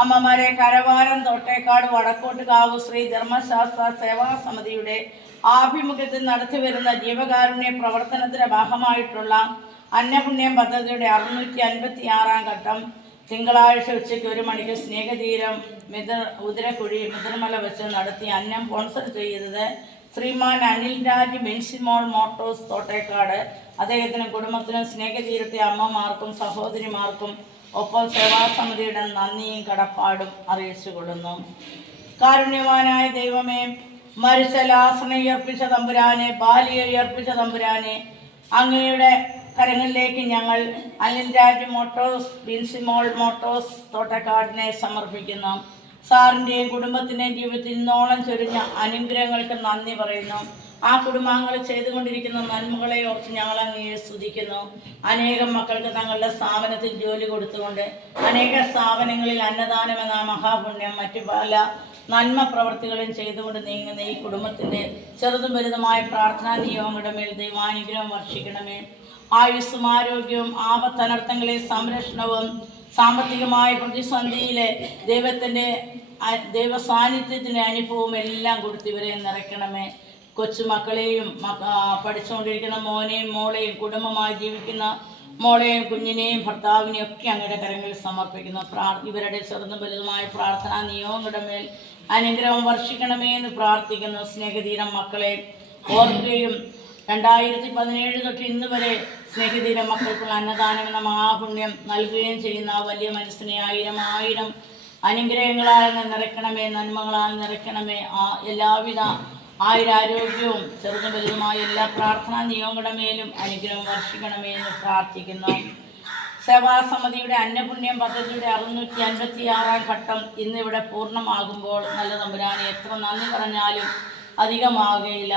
അമ്മമാരെ കരവാരം തൊട്ടേക്കാട് വടക്കോട്ടുകാവ് ശ്രീ ധർമ്മശാസ്ത്ര സേവാ സമിതിയുടെ ആഭിമുഖ്യത്തിൽ നടത്തിവരുന്ന ജീവകാരുണ്യ പ്രവർത്തനത്തിന്റെ ഭാഗമായിട്ടുള്ള അന്നപുണ്യം പദ്ധതിയുടെ അറുന്നൂറ്റി അൻപത്തി ആറാം ഘട്ടം. തിങ്കളാഴ്ച ഉച്ചയ്ക്ക് ഒരു മണിക്ക് സ്നേഹതീരം മിത ഉദരക്കുഴി മിതർമല വെച്ച് നടത്തി അന്നം സ്പോൺസർ ചെയ്തത് ശ്രീമാൻ അനിൽ രാജ് ബെൻസിമോൾ മോട്ടോഴ്സ് തോട്ടേക്കാട്. അദ്ദേഹത്തിനും കുടുംബത്തിനും സ്നേഹതീരത്തെ അമ്മമാർക്കും സഹോദരിമാർക്കും ഒപ്പം സേവാസമിതിയുടെ നന്ദിയും കടപ്പാടും അറിയിച്ചു കൊള്ളുന്നു കാരുണ്യവാനായ ദൈവമേ മരിച്ച ലാസനെ തമ്പുരാനെ ബാലിയെ അർപ്പിച്ച തമ്പുരാനെ അങ്ങയുടെ കരങ്ങളിലേക്ക് ഞങ്ങൾ അനിൽ രാജ് മോട്ടോഴ്സ് ബിൻസിമോൾ മോട്ടോഴ്സ് തോട്ടക്കാടിനെ സമർപ്പിക്കുന്നു. സാറിന്റെയും കുടുംബത്തിന്റെയും ജീവിതത്തിൽ ഇന്നോളം ചൊരിഞ്ഞ അനുഗ്രഹങ്ങൾക്ക് നന്ദി പറയുന്നു. ആ കുടുംബാംഗങ്ങൾ ചെയ്തുകൊണ്ടിരിക്കുന്ന നന്മകളെ ഓർത്ത് ഞങ്ങൾ അങ്ങേ സ്തുതിക്കുന്നു. അനേകം മക്കൾക്ക് തങ്ങളുടെ സ്ഥാപനത്തിൽ ജോലി കൊടുത്തുകൊണ്ട് അനേക സ്ഥാപനങ്ങളിൽ അന്നദാനം എന്ന മഹാപുണ്യം മറ്റു പല നന്മ പ്രവർത്തികളും ചെയ്തുകൊണ്ട് നീങ്ങുന്ന ഈ കുടുംബത്തിന്റെ ചെറുതും വലുതുമായ പ്രാർത്ഥനാ നിയോഗങ്ങളുടെ മേൽ ദൈവാനുഗ്രഹം വർഷിക്കണമേ. ആയുസ്സും ആരോഗ്യവും ആപത്തനർത്ഥങ്ങളെ സംരക്ഷണവും സാമ്പത്തികമായ പ്രതിസന്ധിയിൽ ദൈവത്തിന്റെ ദൈവ സാന്നിധ്യത്തിന്റെ അനുഭവം എല്ലാം കൊടുത്ത് ഇവരെ നിറയ്ക്കണമേ. കൊച്ചുമക്കളെയും മക്ക- പഠിച്ചുകൊണ്ടിരിക്കുന്ന മോനെയും മോളെയും കുടുംബമായി ജീവിക്കുന്ന മോളെയും കുഞ്ഞിനെയും ഭർത്താവിനെയും ഒക്കെ അങ്ങയുടെ കരങ്ങളിൽ സമർപ്പിക്കുന്നു. പ്രാർ ഇവരുടെ ചെറുതും വലുതുമായ പ്രാർത്ഥനാ നിയോഗങ്ങളുടെ മേൽ അനുഗ്രഹം വർഷിക്കണമേ എന്ന് പ്രാർത്ഥിക്കുന്നു. സ്നേഹധീരം മക്കളെ ഓർക്കുകയും രണ്ടായിരത്തി പതിനേഴ് തൊട്ട് ഇന്ന് വരെ സ്നേഹതീര മക്കൾക്കുള്ള അന്നദാനം എന്ന മഹാപുണ്യം നൽകുകയും ചെയ്യുന്ന ആ വലിയ മനസ്സിനെ ആയിരം ആയിരം അനുഗ്രഹങ്ങളാൽ നിറയ്ക്കണമേ നന്മകളാൽ നിറയ്ക്കണമേ. ആ എല്ലാവിധ ആയുരാരോഗ്യവും ചെറുതും വലുതുമായ എല്ലാ പ്രാർത്ഥനാ നിയോഗങ്ങളുടെ മേലും അനുഗ്രഹം വർഷിക്കണമേ എന്ന് പ്രാർത്ഥിക്കുന്നു. സേവാസമിതിയുടെ അന്നപുണ്യം പദ്ധതിയുടെ അറുന്നൂറ്റി അൻപത്തി ആറാം ഘട്ടം ഇന്നിവിടെ പൂർണമാകുമ്പോൾ നല്ല തമ്പുരാനെ എത്ര നന്ദി പറഞ്ഞാലും അധികമാകുകയില്ല.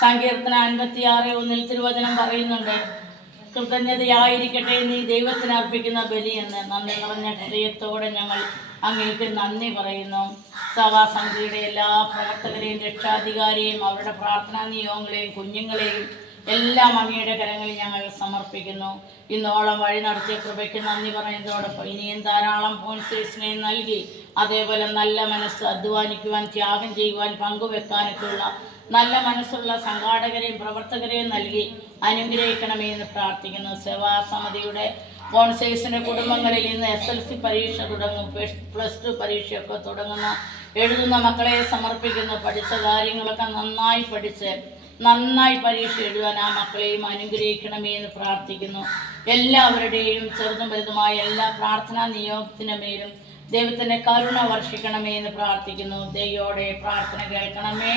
സങ്കീർത്തന അൻപത്തിയാറ് ഒന്നിൽ തിരുവചനം പറയുന്നുണ്ട്. കൃതജ്ഞതയായിരിക്കട്ടെ നീ ദൈവത്തിന് അർപ്പിക്കുന്ന ബലി എന്ന്. നന്ദി നിറഞ്ഞ ഹൃദയത്തോടെ ഞങ്ങൾ അങ്ങേക്ക് നന്ദി പറയുന്നു. സഭാസമിതിയുടെ എല്ലാ പ്രവർത്തകരെയും രക്ഷാധികാരിയെയും അവരുടെ പ്രാർത്ഥനാ നിയോഗങ്ങളെയും കുഞ്ഞുങ്ങളെയും എല്ലാം അങ്ങയുടെ കരങ്ങളിൽ ഞങ്ങൾ സമർപ്പിക്കുന്നു. ഇന്നോളം വഴി നടത്തിയ കൃപയ്ക്ക് നന്ദി പറയുന്നതോടൊപ്പം ഇനിയും ധാരാളം പോൺസേഴ്സിനെ നൽകി അതേപോലെ നല്ല മനസ്സ് അധ്വാനിക്കുവാൻ ത്യാഗം ചെയ്യുവാൻ പങ്കുവെക്കാനൊക്കെയുള്ള നല്ല മനസ്സുള്ള സംഘാടകരെയും പ്രവർത്തകരെയും നൽകി അനുഗ്രഹിക്കണമേ എന്ന് പ്രാർത്ഥിക്കുന്നു. സേവാസമിതിയുടെ കോൺസേഴ്സിന്റെ കുടുംബങ്ങളിൽ ഇന്ന് എസ് എൽ സി പരീക്ഷ തുടങ്ങും. പ്ലസ് ടു പരീക്ഷയൊക്കെ തുടങ്ങുന്ന. എഴുതുന്ന മക്കളെ സമർപ്പിക്കുന്നു. പഠിച്ച കാര്യങ്ങളൊക്കെ നന്നായി പഠിച്ച് നന്നായി പരീക്ഷ എഴുതാൻ ആ മക്കളെയും അനുഗ്രഹിക്കണമേ എന്ന് പ്രാർത്ഥിക്കുന്നു. എല്ലാവരുടെയും ചെറുതും വലുതുമായ എല്ലാ പ്രാർത്ഥനാ നിയോഗത്തിന്റെ മേലും ദൈവത്തിന്റെ കരുണ വർഷിക്കണമേ എന്ന് പ്രാർത്ഥിക്കുന്നു. ദൈവയോടെ പ്രാർത്ഥന കേൾക്കണമേ.